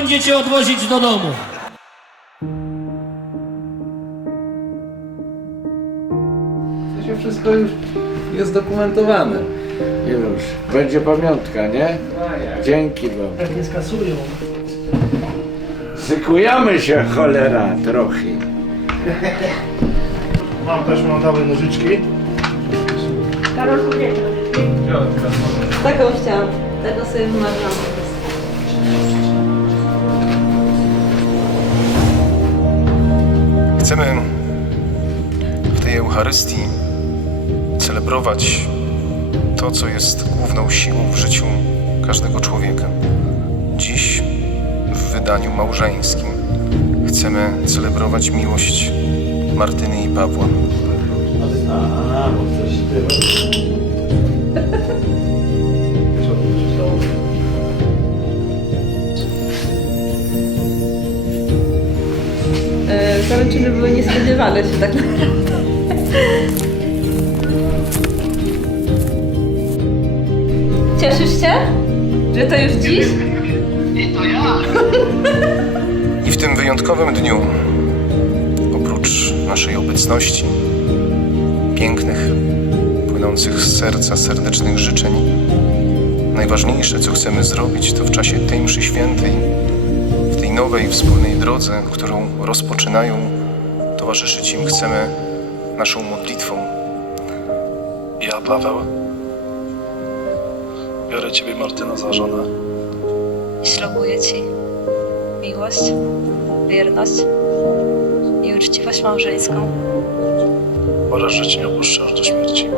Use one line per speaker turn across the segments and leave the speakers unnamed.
będziecie odwozić do domu.
To się wszystko już jest dokumentowane. Już. Będzie pamiątka, nie? Dzięki wam.
Jak nie skasują.
Zykujemy się cholera trochę.
Mam też małe nożyczki.
Taką chciałam. Tego sobie wymarzyłam.
Chcemy w tej Eucharystii celebrować to, co jest główną siłą w życiu każdego człowieka. Dziś w wydaniu małżeńskim chcemy celebrować miłość Martyny i Pawła.
E, Zaręczyny były niespodziewane się tak naprawdę. Cieszysz się, że to już dziś?
I w tym wyjątkowym dniu, oprócz naszej obecności, pięknych, płynących z serca serdecznych życzeń, najważniejsze, co chcemy zrobić, to w czasie tej mszy świętej, nowej wspólnej drodze, którą rozpoczynają, towarzyszyć im chcemy naszą modlitwą.
Ja, Paweł, biorę Ciebie, Martyna, za żonę
Ślubuję Ci miłość, wierność i uczciwość małżeńską
oraz, że Cię aż do śmierci.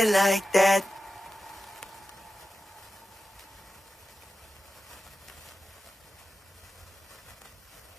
Like that.